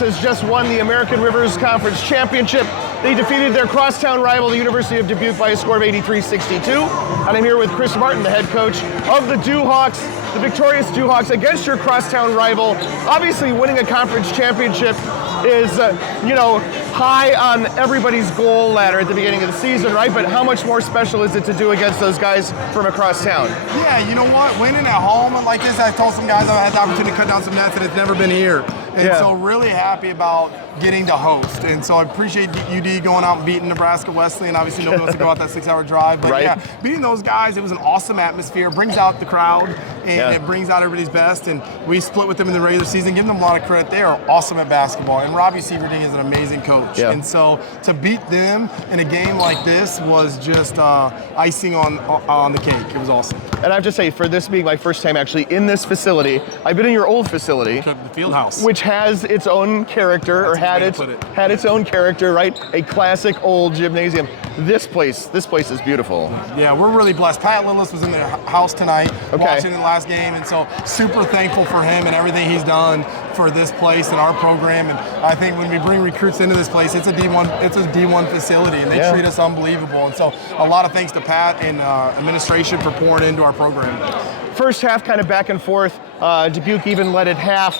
Loras has just won the American Rivers Conference Championship. They defeated their crosstown rival, the University of Dubuque, by a score of 83-62. And I'm here with Chris Martin, the head coach of the Dewhawks, the victorious Dewhawks, against your crosstown rival. Obviously, winning a conference championship is, high on everybody's goal ladder at the beginning of the season, right? But how much more special is it to do against those guys from across town? Yeah, you know what? Winning at home like this, I told some guys I've had the opportunity to cut down some nets and it's never been here. And so really happy about getting to host. And so I appreciate UD going out and beating Nebraska Wesleyan. Obviously nobody wants to go out that 6-hour drive. But yeah, beating those guys, it was an awesome atmosphere. Brings out the crowd and it brings out everybody's best. And we split with them in the regular season, give them a lot of credit. They are awesome at basketball. And Robbie Sieverding is an amazing coach. And so to beat them in a game like this was just icing on the cake. It was awesome. And I have to say, for this being my first time actually in this facility, I've been in your old facility. The field house. Which has its own character, or had its own character, right? A classic old gymnasium. This place is beautiful. Yeah, we're really blessed. Pat Lillis was in the house tonight watching the last game, and so super thankful for him and everything he's done for this place and our program. And I think when we bring recruits into this place, it's a D1 facility, and they treat us unbelievable. And so a lot of thanks to Pat and administration for pouring into our program. First half kind of back and forth. Dubuque even led at half.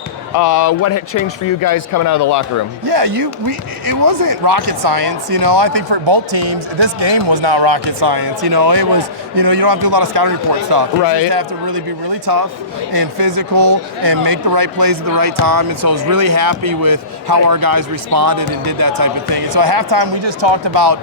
What had changed for you guys coming out of the locker room? Yeah, it wasn't rocket science. I think for both teams, this game was not rocket science. It was, you don't have to do a lot of scouting report stuff. You just have to really be really tough and physical and make the right plays at the right time. And so I was really happy with how our guys responded and did that type of thing. And so at halftime, we just talked about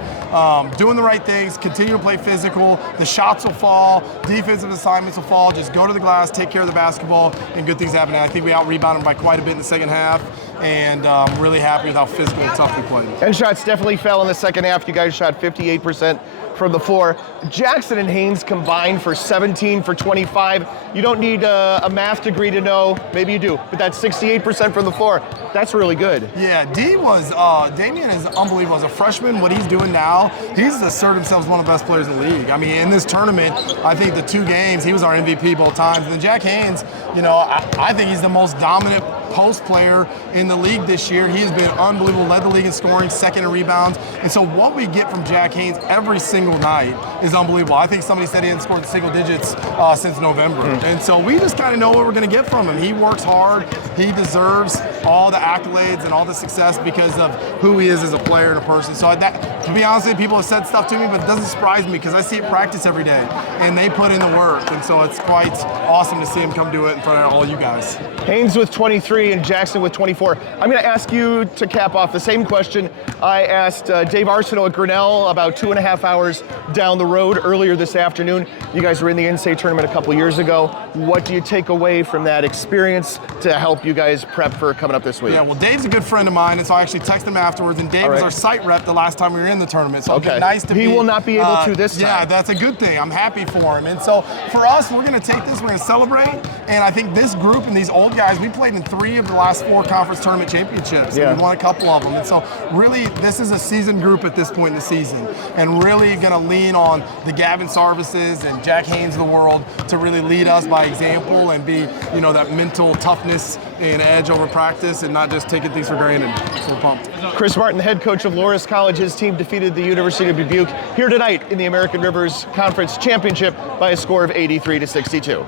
doing the right things, continue to play physical. The shots will fall, defensive assignments will fall. Just go to the glass, take care of the basketball, and good things happen. And I think we out-rebounded by quite a bit in the second half, and I'm really happy with how physical and tough we played. And shots definitely fell in the second half. You guys shot 58% from the floor. Jackson and Haynes combined for 17 for 25. You don't need a math degree to know, maybe you do, but that's 68% from the floor. That's really good. Yeah, Damian is unbelievable. As a freshman, what he's doing now, he's asserted himself as one of the best players in the league. I mean, in this tournament, I think the 2 games, he was our MVP both times. And then Jack Haynes, I think he's the most dominant post player in the league this year. He has been unbelievable, led the league in scoring, second in rebounds. And so what we get from Jack Haynes every single night is unbelievable. I think somebody said he hadn't scored single digits since November. And so we just kind of know what we're going to get from him. He works hard. He deserves all the accolades and all the success because of who he is as a player and a person. So to be honest with you, people have said stuff to me, but it doesn't surprise me because I see it practice every day, and they put in the work. And so it's quite awesome to see him come do it in front of all you guys. Haynes with 23 and Jackson with 24. I'm going to ask you to cap off the same question I asked Dave Arsenault at Grinnell about 2.5 hours down the road earlier this afternoon. You guys were in the NCAA tournament a couple years ago. What do you take away from that experience to help you guys prep for coming up this week? Yeah, well, Dave's a good friend of mine, and so I actually texted him afterwards, and Dave was our site rep the last time we were in the tournament. So it's nice to He will not be able to this time. Yeah, that's a good thing. I'm happy for him. And so for us, we're going to take this, we're going to celebrate, and I think this group and these old guys, we played in 3 of the last 4 conference tournament championships. And we won a couple of them. And so really, this is a seasoned group at this point in the season, and really going to lean on the Gavin Sarvises and Jack Haynes of the world to really lead us by example and be, that mental toughness and edge over practice and not just taking things for granted. So we're pumped. Chris Martin, the head coach of Loras College, his team defeated the University of Dubuque here tonight in the American Rivers Conference Championship by a score of 83-62.